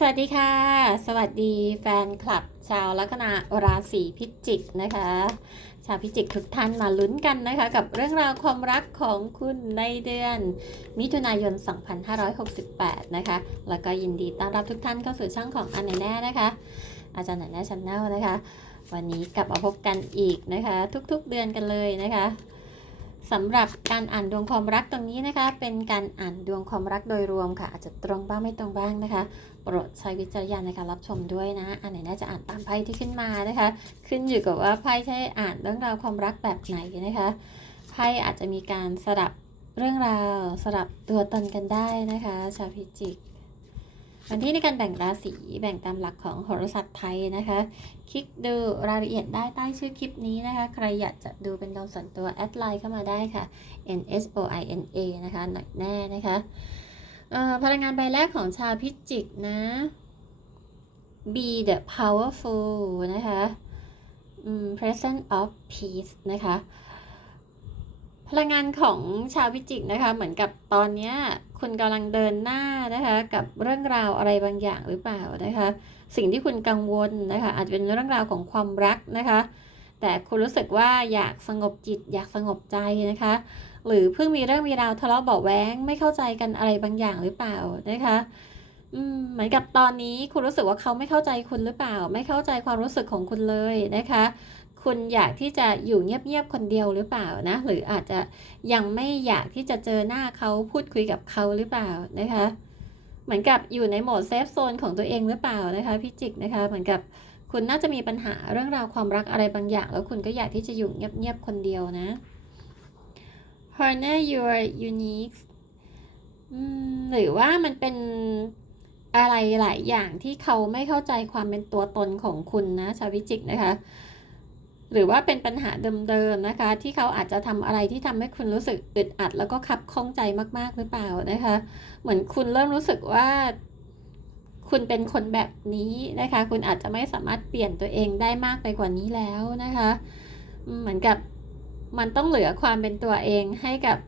สวัสดีค่ะ สวัสดีแฟนคลับ ชาวลัคนาราศีพิจิกนะคะ ชาวพิจิกทุกท่านมาลุ้นกันนะคะ กับเรื่องราวความรักของคุณในเดือน มิถุนายน 2568 นะคะ แล้วก็ยินดีต้อนรับทุกท่านเข้าสู่ช่องของอันแน่นะคะ อาจารย์แน่ชันแนลนะคะ วันนี้กลับมาพบกันอีกนะคะ ทุกๆเดือนกันเลยนะคะ สำหรับการอ่านดวงความรักตรงนี้นะคะ เป็นการอ่านดวงความรักโดยรวมค่ะ อาจจะตรงบ้างไม่ตรงบ้างนะคะ โปรดใช้วิจารณญาณในการรับชมด้วยนะ อันไหนน่าจะอ่านตามไพ่ที่ขึ้นมานะคะ ขึ้นอยู่กับว่าไพ่ใช้อ่านเรื่องราวความรักแบบไหนนะคะไพ่อาจจะมีการสลับเรื่องราวสลับตัวตนกันได้นะคะ ชาวพิจิก วันที่ในการแบ่งราศีแบ่งตามหลักของโหราศาสตร์ไทยนะคะ คลิกดูรายละเอียดได้ใต้ชื่อคลิปนี้นะคะ ใครอยากจะดูเป็นดวงส่วนตัว แอดไลน์เข้ามาได้ค่ะ N S O I N A นะคะ หน่อยแน่นะคะพลังงานใบแรกของชาวพิจิกนะ Be the powerful นะคะ present of peace นะคะ พลังงานของชาวพิจิกนะคะ เหมือนกับตอนนี้คุณกำลังเดินหน้านะคะ กับเรื่องราวอะไรบางอย่างหรือเปล่านะคะ สิ่งที่คุณกังวลนะคะ อาจจะเป็นเรื่องราวของความรักนะคะ แต่คุณรู้สึกว่าอยากสงบจิต อยากสงบใจนะคะ หรือเพิ่งมีเรื่องมีราวทะเลาะเบาแว้งไม่เข้าใจกันอะไรบางอย่างหรือเปล่านะคะเหมือนกับตอนนี้คุณรู้สึกว่าเขาไม่เข้าใจคุณหรือเปล่า ไม่เข้าใจความรู้สึกของคุณเลยนะคะ คุณอยากที่จะอยู่เงียบๆคนเดียวหรือเปล่านะ หรืออาจจะยังไม่อยากที่จะเจอหน้าเขาพูดคุยกับเขาหรือเปล่านะคะ เหมือนกับอยู่ในโหมดเซฟโซนของตัวเองหรือเปล่านะคะพี่จิกนะคะ เหมือนกับคุณน่าจะมีปัญหาเรื่องราวความรักอะไรบางอย่าง แล้วคุณก็อยากที่จะอยู่เงียบๆคนเดียวนะ Partner you are unique หรือว่ามันเป็นอะไรหลายอย่างที่เขาไม่เข้าใจความเป็นตัวตนของคุณนะ ชาวพิจิกนะคะ หรือว่าเป็นปัญหาเดิมๆนะคะ ที่เขาอาจจะทำอะไรที่ทำให้คุณรู้สึกอึดอัด แล้วก็ขับข้องใจมากๆหรือเปล่านะคะ เหมือนคุณเริ่มรู้สึกว่า คุณเป็นคนแบบนี้นะคะ คุณอาจจะไม่สามารถเปลี่ยนตัวเองได้มากไปกว่านี้แล้วนะคะ เหมือนกับมันต้องเหลือความเป็นตัวเองให้กับ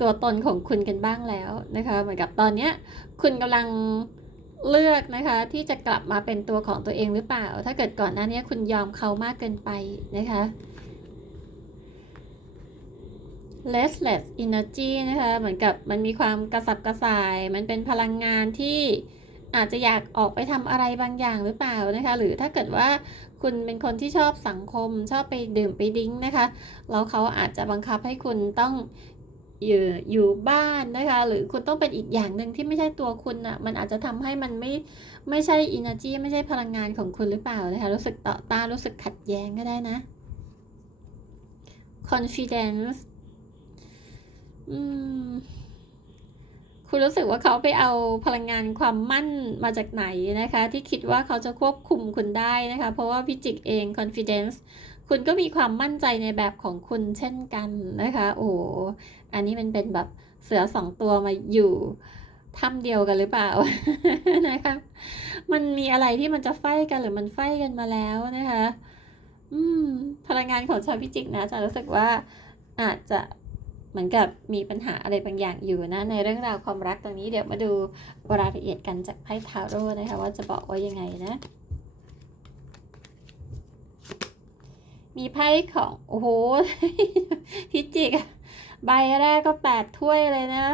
ตัวตนของคุณกันบ้างแล้วนะคะ เหมือนกับตอนเนี้ย คุณกำลัง เลือกนะคะที่จะกลับมาเป็นตัวของตัวเองหรือเปล่า ถ้าเกิดก่อนหน้านี้คุณยอมเขามากเกินไปนะคะ restless energy นะคะเหมือนกับมันมีความกระสับกระส่าย มันเป็นพลังงานที่อาจจะอยากออกไปทำอะไรบางอย่างหรือเปล่านะคะ หรือถ้าเกิดว่าคุณเป็นคนที่ชอบสังคมชอบไปดื่มไปดิ้งนะคะแล้วเขาอาจจะบังคับให้คุณต้อง อยู่อยู่บ้านนะคะ หรือคุณต้องเป็นอีกอย่างหนึ่งที่ไม่ใช่ตัวคุณอะ่ะมันอาจจะทำให้มันไม่ไม่ใช่ energy ไม่ใช่พลังงานของคุณหรือเปล่านะคะ รู้สึกต่อต้านรู้สึกขัดแย้งก็ได้นะ confidence อืมคุณรู้สึกว่าเขาไปเอาพลังงานความมั่นมาจากไหนนะคะ ที่คิดว่าเขาจะควบคุมคุณได้นะคะ เพราะว่าพิจิกเอง confidence คุณก็มีความมั่นใจในแบบของคุณเช่นกันนะคะ โอ้อันนี้มันเป็นแบบเสือสองตัวมาอยู่ถ้ำเดียวกันหรือเปล่านะคะมันมีอะไรที่มันจะไฟกันหรือมันไฟกันมาแล้วนะคะ อืม พลังงานของชาวพิจิกนะจะรู้สึกว่าอาจจะเหมือนกับมีปัญหาอะไรบางอย่างอยู่นะ ในเรื่องราวความรักตรงนี้เดี๋ยวมาดูรายละเอียดกันจากไพ่ทาโร่นะคะ ว่าจะบอกว่ายังไงนะ มีไพ่ของ โอ้โหพิจิกใบแรกก็แปดถ้วยเลยนะ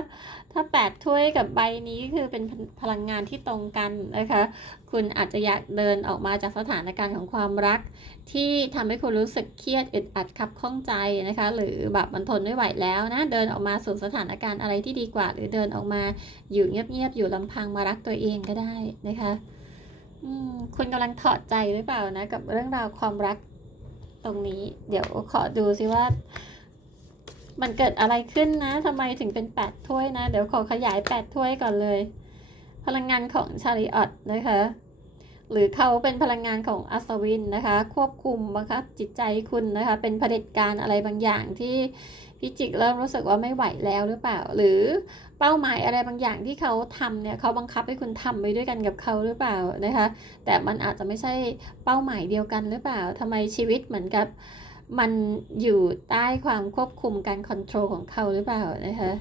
ถ้าแปดถ้วยกับใบนี้คือเป็นพลังงานที่ตรงกันนะคะ คุณอาจจะอยากเดินออกมาจากสถานการณ์ของความรัก ที่ทำให้คุณรู้สึกเครียดอึดอัดขับข้องใจนะคะ หรือแบบมันทนไม่ไหวแล้วนะ เดินออกมาสู่สถานการณ์อะไรที่ดีกว่า หรือเดินออกมาอยู่เงียบๆอยู่ลำพังมารักตัวเองก็ได้นะคะคุณกำลังถอดใจหรือเปล่านะกับเรื่องราวความรัก ตรงนี้ เดี๋ยวขอดูซิว่า มันเกิดอะไรขึ้นนะทำไมถึงเป็นแปดถ้วยนะ เดี๋ยวขอขยายแปดถ้วยก่อนเลย พลังงานของชาริออตนะคะหรือเขาเป็นพลังงานของอัศวินนะคะ ควบคุมบังคับจิตใจคุณนะคะ เป็นเผด็จการอะไรบางอย่างที่ พิจิกเริ่มรู้สึกว่าไม่ไหวแล้วหรือเปล่า หรือเป้าหมายอะไรบางอย่างที่เขาทำเนี่ยเขาบังคับให้คุณทำไปด้วยกันกับเขาหรือเปล่านะคะ แต่มันอาจจะไม่ใช่เป้าหมายเดียวกันหรือเปล่าทำไมชีวิตเหมือนกับมันอยู่ใต้ความควบคุมการคอนโทรลของเขาหรือเปล่านะคะ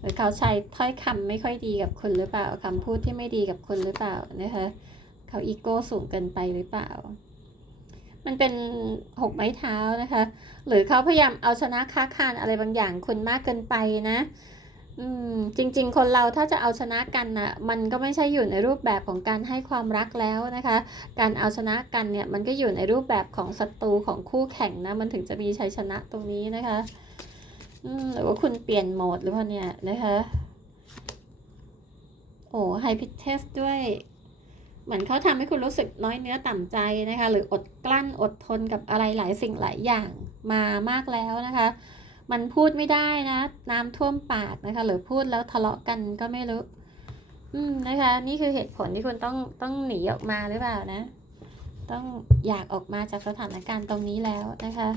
หรือเขาใช้ถ้อยคำไม่ค่อยดีกับคุณหรือเปล่าคำพูดที่ไม่ดีกับคุณหรือเปล่านะคะเขาอีโก้สูงเกินไปหรือเปล่า มันเป็นหกไม้เท้านะคะ หรือเขาพยายามเอาชนะค้าคานอะไรบางอย่างคุณมากเกินไปนะ อืม จริง ๆ คนเราถ้าจะเอาชนะกันนะมันก็ไม่ใช่อยู่ในรูปแบบของการให้ความรักแล้วนะคะ การเอาชนะกันเนี่ย มันก็อยู่ในรูปแบบของศัตรูของคู่แข่งนะ มันถึงจะมีชัยชนะตรงนี้นะคะ อืม หรือว่าคุณเปลี่ยนโหมดหรือเปล่าเนี่ยนะคะ โอ้ไฮพิเทสด้วย เหมือนเขาทำให้คุณรู้สึกน้อยเนื้อต่ำใจนะคะ หรืออดกลั้นอดทนกับอะไรหลายสิ่งหลายอย่างมามากแล้วนะคะ มันพูดไม่ได้นะ น้ำท่วมปากนะคะ หรือพูดแล้วทะเลาะกันก็ไม่รู้ อืมนะคะ นี่คือเหตุผลที่คุณต้องต้องหนีออกมาหรือเปล่านะ ต้องอยากออกมาจากสถานการณ์ตรงนี้แล้วนะคะ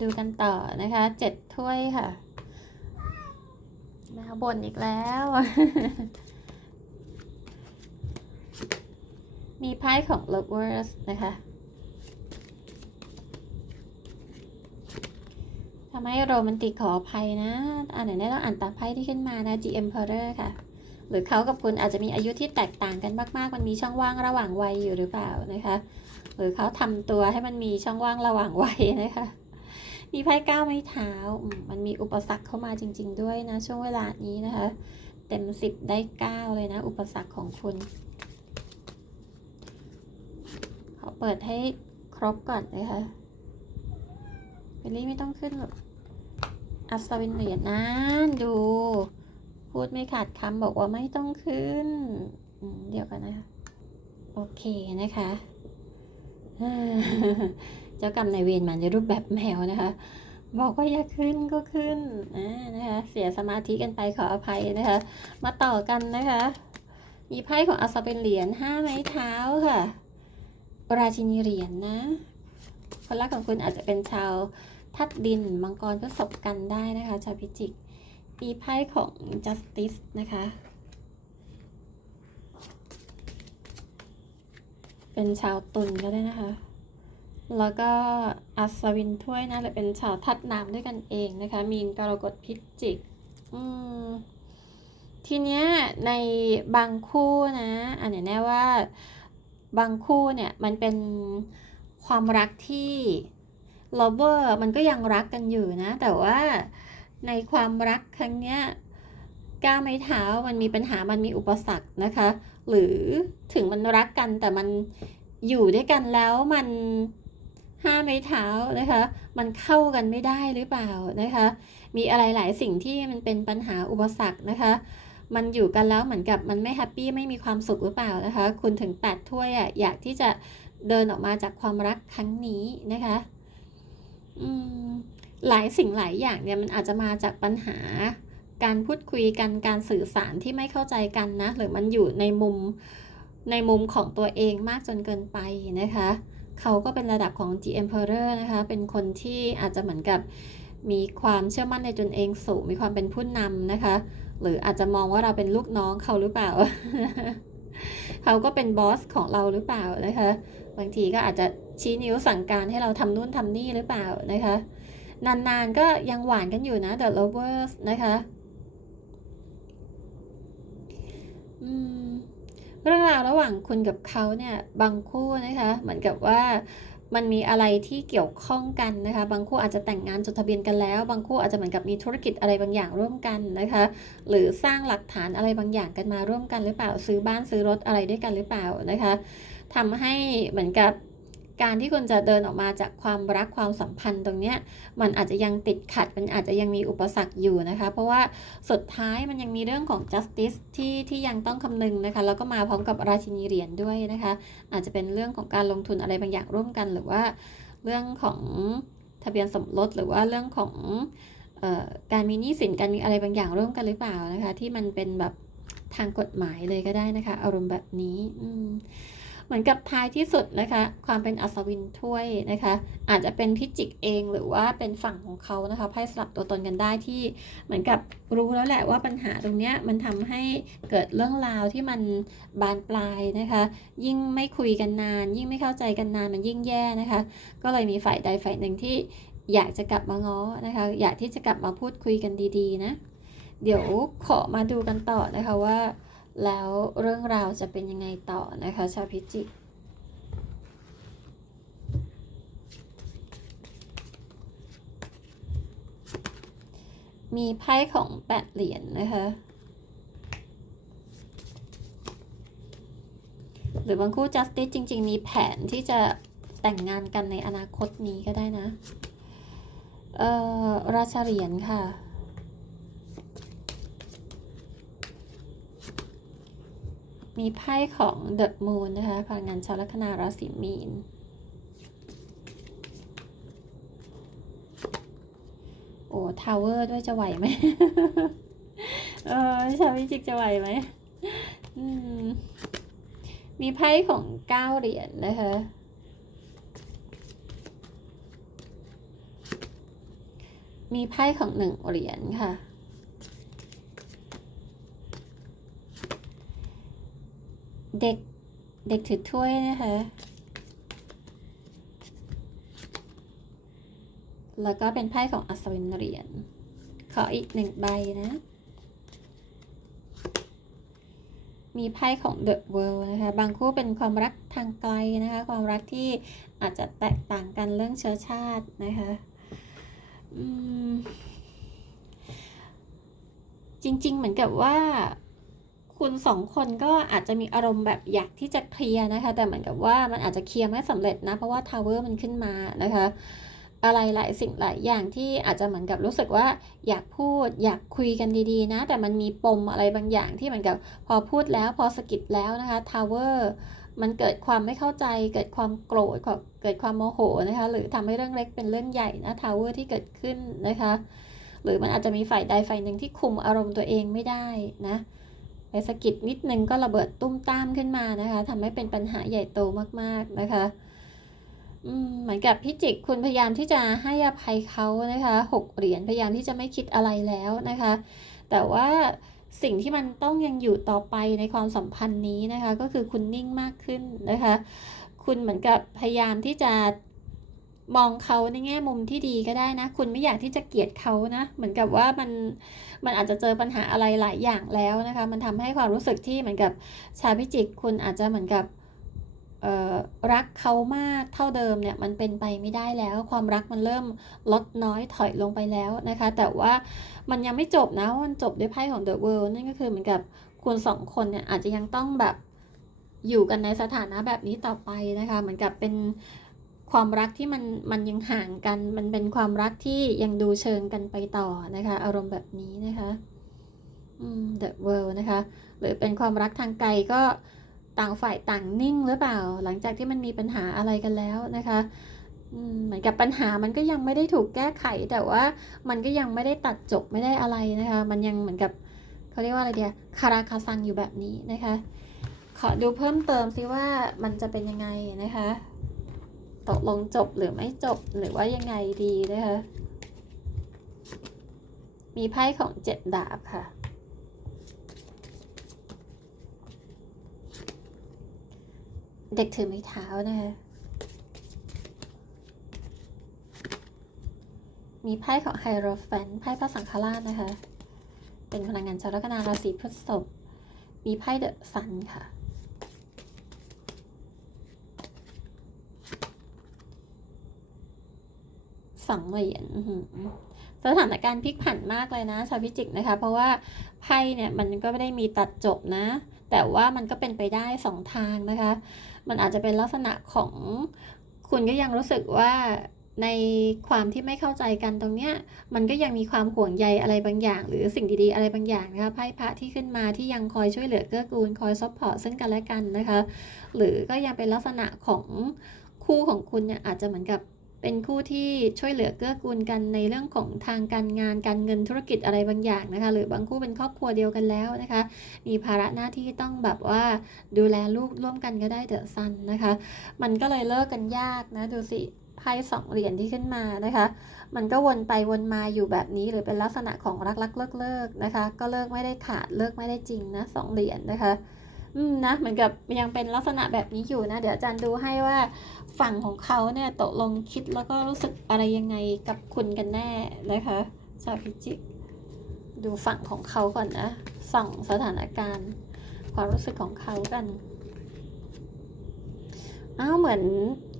ดูกันต่อนะคะเจ็ดถ้วยค่ะมาบนอีกแล้ว มีไพ่ของ lovers นะคะทำให้โรแมนติกขออภัยนะ อ่านไหนเราอ่านตามไพ่ที่ขึ้นมานะ The Emperor ค่ะ หรือเขากับคุณอาจจะมีอายุที่แตกต่างกันมากๆ มันมีช่องว่างระหว่างวัยอยู่หรือเปล่านะคะ หรือเขาทำตัวให้มันมีช่องว่างระหว่างวัยนะคะ มีไพ่ก้าวไม้เท้ามมันมีอุปสรรคเข้ามาจริง ๆ ด้วยนะ ช่วงเวลานี้นะคะ เต็มสิบได้เก้าเลยนะ อุปสรรคของคุณ ข อเปิดให้ครบก่อนนะคะเบลลี่ไม่ต้องขึ้นหรอกอัศวินเหรียญนะดู พูดไม่ขาดคำบอกว่าไม่ต้องขึ้น เดี๋ยวกันนะคะ โอเคนะคะเจ้ากรรมนายเวรมาในรูปแบบแมวนะคะ บอกว่าอย่าขึ้นก็ขึ้นนะคะ เสียสมาธิกันไปขออภัยนะคะ มาต่อกันนะคะ มีไพ่ของอัศวินเหรียญห้าไม้เท้าค่ะ ราชินีเหรียญนะคนรักของคุณอาจจะเป็นชาวทัดดินมังกรก็สบกันได้นะคะ ชาวพิจิกมีไพ่ของ justice นะคะ เป็นชาวตุลก็ได้นะคะ แล้วก็อัศวินถ้วยนะหรือเป็นชาวทัดน้ำด้วยกันเองนะคะ มีนกรกฎพิจิก อืมทีเนี้ยในบางคู่นะอันนี้แน่ว่า บางคู่เนี่ยมันเป็นความรักที่ lover มันก็ยังรักกันอยู่นะ แต่ว่าในความรักครั้งเนี้ยก้าวไม้เท้ามันมีปัญหามันมีอุปสรรคนะคะ หรือถึงมันรักกันแต่มันอยู่ด้วยกันแล้วมันห้าไม้เท้านะคะ มันเข้ากันไม่ได้หรือเปล่านะคะ มีอะไรหลายสิ่งที่มันเป็นปัญหาอุปสรรคนะคะ มันอยู่กันแล้วเหมือนกับมันไม่แฮปปี้ไม่มีความสุขหรือเปล่านะคะ คุณถึงแปดถ้วยอะอยากที่จะเดินออกมาจากความรักครั้งนี้นะคะอืมหลายสิ่งหลายอย่างเนี่ยมันอาจจะมาจากปัญหาการพูดคุยกันการสื่อสารที่ไม่เข้าใจกันนะ หรือมันอยู่ในมุมในมุมของตัวเองมากจนเกินไปนะคะเขาก็เป็นระดับของ G Emperor นะคะ เป็นคนที่อาจจะเหมือนกับมีความเชื่อมั่นในตนเองสูง มีความเป็นผู้นำนะคะ หรืออาจจะมองว่าเราเป็นลูกน้องเขาหรือเปล่า เขาก็เป็นบอสของเราหรือเปล่านะคะ บางทีก็อาจจะชี้นิ้วสั่งการให้เราทำนู่นทำนี่หรือเปล่านะคะ นานๆก็ยังหวานกันอยู่นะ The Lovers นะคะอืมเรื่องราวระหว่างคุณกับเขาเนี่ยบางคู่นะคะ เหมือนกับว่า มันมีอะไรที่เกี่ยวข้องกันนะคะ บางคู่อาจจะแต่งงานจดทะเบียนกันแล้ว บางคู่อาจจะเหมือนกับมีธุรกิจอะไรบางอย่างร่วมกันนะคะ หรือสร้างหลักฐานอะไรบางอย่างกันมาร่วมกันหรือเปล่า ซื้อบ้านซื้อรถอะไรด้วยกันหรือเปล่านะคะทำให้เหมือนกับ การที่คุณจะเดินออกมาจากความรักความสัมพันธ์ตรงเนี้ยมันอาจจะยังติดขัด มันอาจจะยังมีอุปสรรคอยู่นะคะ เพราะว่าสุดท้ายมันยังมีเรื่องของ justice ที่ที่ยังต้องคำนึงนะคะ แล้วก็มาพร้อมกับราชินีเหรียญด้วยนะคะ อาจจะเป็นเรื่องของการลงทุนอะไรบางอย่างร่วมกัน หรือว่าเรื่องของทะเบียนสมรสหรือว่าเรื่องของออการมีหนี้สินการมีอะไรบางอย่างร่วมกันหรือเปล่านะคะ ที่มันเป็นแบบทางกฎหมายเลยก็ได้นะคะ อารมณ์แบบนี้อืม เหมือนกับท้ายที่สุดนะคะ ความเป็นอัศวินถ้วยนะคะ อาจจะเป็นพิจิกเองหรือว่าเป็นฝั่งของเขานะคะไพ่สลับตัวตนกันได้ที่เหมือนกับรู้แล้วแหละว่าปัญหาตรงเนี้ยมันทำให้เกิดเรื่องราวที่มันบานปลายนะคะ ยิ่งไม่คุยกันนาน ยิ่งไม่เข้าใจกันนานมันยิ่งแย่นะคะ ก็เลยมีฝ่ายใดฝ่ายหนึ่งที่อยากจะกลับมาง้อนะคะ อยากที่จะกลับมาพูดคุยกันดีๆนะ เดี๋ยวขอมาดูกันต่อนะคะว่า แล้วเรื่องราวจะเป็นยังไงต่อนะคะ ชาวพิจิกมีไพ่ของแปดเหรียญนะคะ หรือบางคู่ justice จริง ๆ มีแผนที่จะแต่งงานกันในอนาคตนี้ก็ได้นะ เอ่อ ราชาเหรียญค่ะ มีไพ่ของ The Moon นะคะพลังงานชาวลัคนาราศีมีน โอ้ทาวเวอร์ด้วยจะไหวไหมเออชาวพิจิกจะไหวไหมมมีไพ่ของเก้าเหรียญนะคะมีไพ่ของหนึ่งเหรียญค่ะ เด็กเด็กถือถ้วยนะคะ แล้วก็เป็นไพ่ของอัศวินเหรียญ ขออีกหนึ่งใบนะ มีไพ่ของ The World นะคะ บางคู่เป็นความรักทางไกลนะคะ ความรักที่อาจจะแตกต่างกันเรื่องเชื้อชาตินะคะจริง ๆ เหมือนกับว่า คุณสองคนก็อาจจะมีอารมณ์แบบอยากที่จะเคลียร์นะคะ แต่เหมือนกับว่ามันอาจจะเคลียร์ไม่สำเร็จนะ เพราะว่าทาวเวอร์มันขึ้นมานะคะ อะไรหลายสิ่งหลายอย่างที่อาจจะเหมือนกับรู้สึกว่าอยากพูดอยากคุยกันดีๆนะ แต่มันมีปมอะไรบางอย่างที่เหมือนกับพอพูดแล้วพอสะกิดแล้วนะคะทาวเวอร์มันเกิดความไม่เข้าใจ เกิดความโกรธเกิดความโมโหนะคะ หรือทำให้เรื่องเล็กเป็นเรื่องใหญ่นะทาวเวอร์ที่เกิดขึ้นนะคะ หรือมันอาจจะมีฝ่ายใดฝ่ายหนึ่งที่คุมอารมณ์ตัวเองไม่ได้นะ ไปสะกิดนิดนึงก็ระเบิดตุ้มตามขึ้นมานะคะทำให้เป็นปัญหาใหญ่โตมากๆนะคะเหมือนกับพิจิกคุณพยายามที่จะให้อภัยเขานะคะหกเหรียญพยายามที่จะไม่คิดอะไรแล้วนะคะ แต่ว่าสิ่งที่มันต้องยังอยู่ต่อไปในความสัมพันธ์นี้นะคะ ก็คือคุณนิ่งมากขึ้นนะคะ คุณเหมือนกับพยายามที่จะมองเขาในแง่มุมที่ดีก็ได้นะ คุณไม่อยากที่จะเกลียดเขานะ เหมือนกับว่ามัน มันอาจจะเจอปัญหาอะไรหลายอย่างแล้วนะคะ มันทำให้ความรู้สึกที่เหมือนกับชาวพิจิกคุณอาจจะเหมือนกับรักเขามากเท่าเดิมเนี่ยมันเป็นไปไม่ได้แล้ว ความรักมันเริ่มลดน้อยถอยลงไปแล้วนะคะ แต่ว่ามันยังไม่จบนะมันจบด้วยไพ่ของ The World นั่นก็คือเหมือนกับคุณสองคนเนี่ยอาจจะยังต้องแบบอยู่กันในสถานะแบบนี้ต่อไปนะคะ เหมือนกับเป็น ความรักที่มันมันยังห่างกัน มันเป็นความรักที่ยังดูเชิงกันไปต่อนะคะ อารมณ์แบบนี้นะคะอืม The World นะคะ หรือเป็นความรักทางไกลก็ต่างฝ่ายต่างนิ่งหรือเปล่า หลังจากที่มันมีปัญหาอะไรกันแล้วนะคะเหมือนกับปัญหามันก็ยังไม่ได้ถูกแก้ไข แต่ว่ามันก็ยังไม่ได้ตัดจบไม่ได้อะไรนะคะ มันยังเหมือนกับเขาเรียกว่าอะไรเดียคาราคาซังอยู่แบบนี้นะคะ ขอดูเพิ่มเติมซิว่ามันจะเป็นยังไงนะคะ ตกลงจบหรือไม่จบหรือว่ายังไงดีนะคะ มีไพ่ของเจ็ดดาบค่ะ เด็กถือไม้เท้านะคะ มีไพ่ของไฮโรแฟนไพ่พระสังฆราชนะคะ เป็นพลังงานชาวลัคนาราศีพฤษภมีไพ่เดอะซันค่ะ สองเหรียญสถานการณ์พลิกผันมากเลยนะ ชาวพิจิกนะคะ เพราะว่าไพ่เนี่ยมันก็ไม่ได้มีตัดจบนะ แต่ว่ามันก็เป็นไปได้สองทางนะคะ มันอาจจะเป็นลักษณะของคุณก็ยังรู้สึกว่าในความที่ไม่เข้าใจกันตรงเนี้ย มันก็ยังมีความห่วงใยอะไรบางอย่าง หรือสิ่งดีๆอะไรบางอย่างนะคะไพ่พระที่ขึ้นมาที่ยังคอยช่วยเหลือเกื้อกูลคอยซัพพอร์ตซึ่งกันและกันนะคะ หรือก็ยังเป็นลักษณะของคู่ของคุณเนี่ยอาจจะเหมือนกับ เป็นคู่ที่ช่วยเหลือเกื้อกูลกันในเรื่องของทางการงานการเงินธุรกิจอะไรบางอย่างนะคะ หรือบางคู่เป็นครอบครัวเดียวกันแล้วนะคะ มีภาระหน้าที่ต้องแบบว่าดูแลลูกร่วมกันก็ได้เดอะซันนะคะ มันก็เลยเลิกกันยากนะดูสิไพ่สองเหรียญที่ขึ้นมานะคะ มันก็วนไปวนมาอยู่แบบนี้หรือเป็นลักษณะของรักรักเลิกเลิกนะคะ ก็เลิกไม่ได้ขาดเลิกไม่ได้จริงนะสองเหรียญนะคะ นะเหมือนกับยังเป็นลักษณะแบบนี้อยู่นะ เดี๋ยวอาจารย์ดูให้ว่าฝั่งของเขาเนี่ยตกลงคิดแล้วก็รู้สึกอะไรยังไงกับคุณกันแน่นะคะชาวพิจิกดูฝั่งของเขาก่อนนะส่องสถานการณ์ ความรู้สึกของเขากันอ้าวเหมือน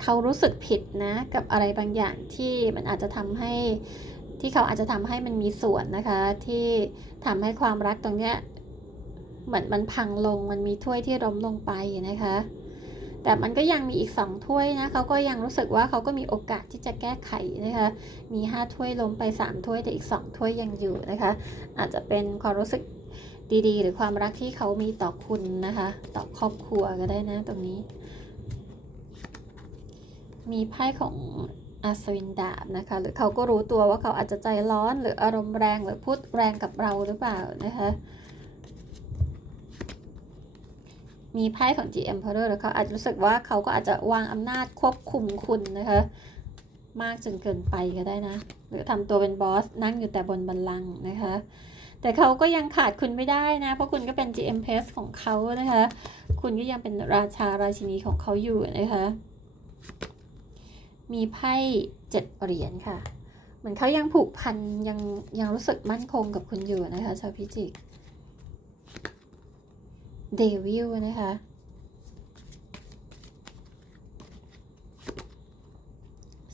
เขารู้สึกผิดนะ กับอะไรบางอย่างที่มันอาจจะทำให้ที่เขาอาจจะทำให้มันมีส่วนนะคะ ที่ทำให้ความรักตรงเนี้ย เหมือนมันพังลงมันมีถ้วยที่ล้มลงไปนะคะ แต่มันก็ยังมีอีกสองถ้วยนะเขาก็ยังรู้สึกว่าเขาก็มีโอกาสที่จะแก้ไขนะคะ มีห้าถ้วยล้มไปสามถ้วยแต่อีกสองถ้วยยังอยู่นะคะ อาจจะเป็นความรู้สึกดีๆ หรือความรักที่เขามีต่อคุณนะคะ ต่อครอบครัวก็ได้นะตรงนี้ มีไพ่ของอัศวินดาบนะคะ หรือเขาก็รู้ตัวว่าเขาอาจจะใจร้อนหรืออารมณ์แรงหรือพูดแรงกับเราหรือเปล่านะคะ มีไพ่ของ G Emperor แล้วเขาอาจจะรู้สึกว่าเขาก็อาจจะวางอำนาจควบคุมคุณนะคะ มากจนเกินไปก็ได้นะ หรือทำตัวเป็นบอสนั่งอยู่แต่บนบัลลังก์นะคะ แต่เขาก็ยังขาดคุณไม่ได้นะ เพราะคุณก็เป็น GM p s ของเขานะคะ คุณก็ยังเป็นราชาราชินีของเขาอยู่นะคะ มีไพ่เจ็ดเหรียญค่ะ เหมือนเขายังผูกพันยังยังรู้สึกมั่นคงกับคุณอยู่นะคะชาวพิจิก เดวิลนะคะ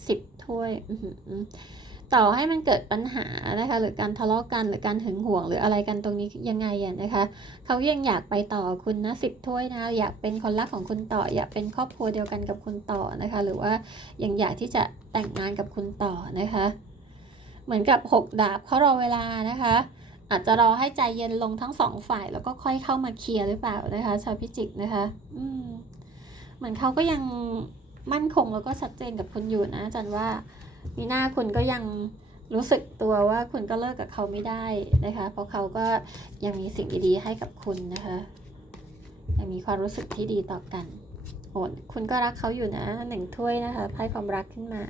สิบถ้วย ต่อให้มันเกิดปัญหานะคะ หรือการทะเลาะกันหรือการหึงหวง หรืออะไรกันตรงนี้ยังไงอะนะคะ เขายังอยากไปต่อคุณนะสิบถ้วยนะ อยากเป็นคนรักของคุณต่อ อยากเป็นครอบครัวเดียวกันกับคุณต่อนะคะ หรือว่ายังอยากที่จะแต่งงานกับคุณต่อนะคะ เหมือนกับหกดาบเขารอเวลานะคะ อาจจะรอให้ใจเย็นลงทั้งสองฝ่ายแล้วก็ค่อยเข้ามาเคลียร์หรือเปล่านะคะ ชาวพิจิกนะคะ อืมเหมือนเขาก็ยังมั่นคงแล้วก็ชัดเจนกับคุณอยู่นะอาจันว่ามีหน้าคุณก็ยังรู้สึกตัวว่าคุณก็เลิกกับเขาไม่ได้นะคะ เพราะเขาก็ยังมีสิ่งดีๆให้กับคุณนะคะยังมีความรู้สึกที่ดีต่อกันโอ้คุณก็รักเขาอยู่นะหนึ่งถ้วยนะคะไพ่ความรักขึ้นมา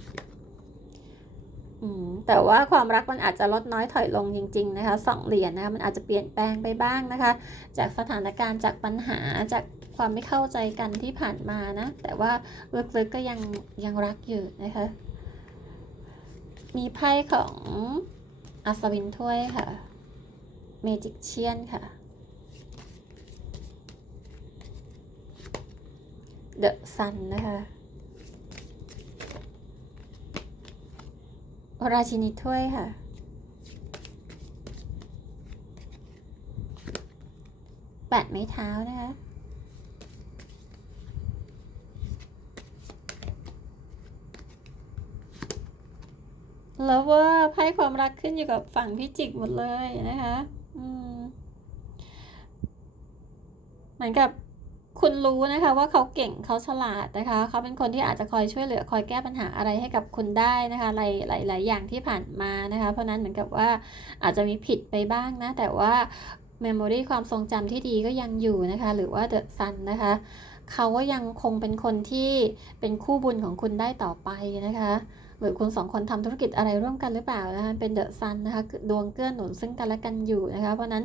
อืม แต่ว่าความรักมันอาจจะลดน้อยถอยลงจริง ๆ นะคะสองเหรียญนะคะมันอาจจะเปลี่ยนแปลงไปบ้างนะคะ จากสถานการณ์จากปัญหาจากความไม่เข้าใจกันที่ผ่านมานะ แต่ว่าลึกๆก็ยังยังรักอยู่นะคะ มีไพ่ของอัศวินถ้วยค่ะเมจิกเชียนค่ะ เดอะซันนะคะ ราชินีถ้วยค่ะ แปดไม้เท้านะคะแล้วว่าไพ่ความรักขึ้นอยู่กับฝั่งพิจิกหมดเลยนะคะ อืม เหมือนกับ คุณรู้นะคะว่าเขาเก่งเขาฉลาดนะคะเขาเป็นคนที่อาจจะคอยช่วยเหลือคอยแก้ปัญหาอะไรให้กับคุณได้นะคะหลายหลายหลายอย่างที่ผ่านมานะคะ เพราะนั้นเหมือนกับว่าอาจจะมีผิดไปบ้างนะ แต่ว่าเมมโมรีความทรงจำที่ดีก็ยังอยู่นะคะ หรือว่าเดอะซันนะคะเขาก็ยังคงเป็นคนที่เป็นคู่บุญของคุณได้ต่อไปนะคะหรือคุณสองคนทำธุรกิจอะไรร่วมกันหรือเปล่านะคะเป็นเดอะซันนะคะดวงเกื้อหนุนซึ่งกันและกันอยู่นะคะ เพราะนั้น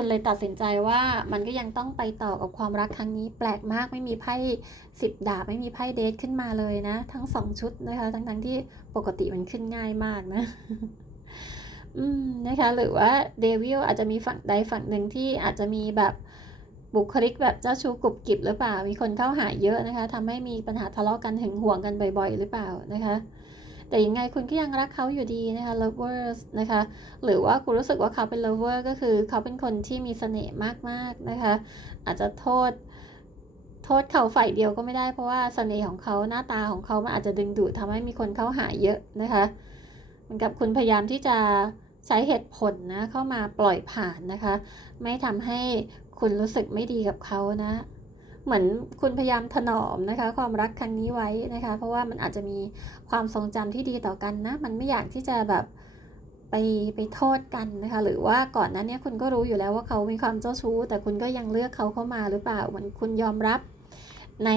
คุณเลยตัดสินใจว่ามันก็ยังต้องไปต่อกับความรักครั้งนี้ แปลกมากไม่มีไพ่สิบดาบไม่มีไพ่เดทขึ้นมาเลยนะ ทั้งสองชุดนะคะทั้งทั้งที่ปกติมันขึ้นง่ายมากนะอืมนะคะหรือว่าเดวิลอาจจะมีฝั่งใดฝั่งหนึ่งที่อาจจะมีแบบบุคลิกแบบเจ้าชู้กรุบกริบหรือเปล่า มีคนเข้าหาเยอะนะคะทำให้มีปัญหาทะเลาะกันหึงหวงกันบ่อย ๆ หรือเปล่านะคะ แต่ยังไงคุณก็ยังรักเขาอยู่ดีนะคะ lovers นะคะ หรือว่าคุณรู้สึกว่าเขาเป็น lover ก็คือเขาเป็นคนที่มีเสน่ห์มากๆนะคะ อาจจะโทษโทษเขาฝ่ายเดียวก็ไม่ได้เพราะว่าเสน่ห์ของเขาหน้าตาของเขามันอาจจะดึงดูดทำให้มีคนเข้าหาเยอะนะคะเหมือนกับคุณพยายามที่จะใช้เหตุผลนะเข้ามาปล่อยผ่านนะคะ ไม่ทำให้คุณรู้สึกไม่ดีกับเขานะ เหมือนคุณพยายามถนอมนะคะ ความรักครั้งนี้ไว้นะคะ เพราะว่ามันอาจจะมีความทรงจำที่ดีต่อกันนะ มันไม่อยากที่จะแบบไปไปโทษกันนะคะ หรือว่าก่อนหนั้นเนี่ยคุณก็รู้อยู่แล้วว่าเขามีความเจ้าชู้ แต่คุณก็ยังเลือกเขาเข้ามาหรือเปล่าเหมือนคุณยอมรับใน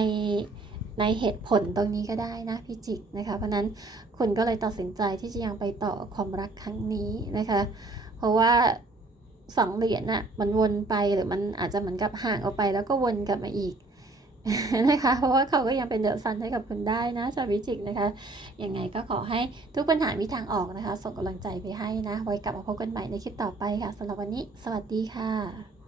ในเหตุผลตรงนี้ก็ได้นะพี่จิกนะคะ เพราะนั้นคุณก็เลยตัดสินใจที่จะยังไปต่อความรักครั้งนี้นะคะ เพราะว่า สองเหรียญน่ะมันวนไปหรือมันอาจจะเหมือนกับห่างออกไปแล้วก็วนกลับมาอีกนะคะ เพราะว่าเขาก็ยังเป็นเดอะซันให้กับคุณได้นะชาวพิจิกนะคะ ยังไงก็ขอให้ทุกปัญหามีทางออกนะคะ ส่งกำลังใจไปให้นะ ไว้กลับมาพบกันใหม่ในคลิปต่อไปค่ะสำหรับวันนี้ สวัสดีค่ะ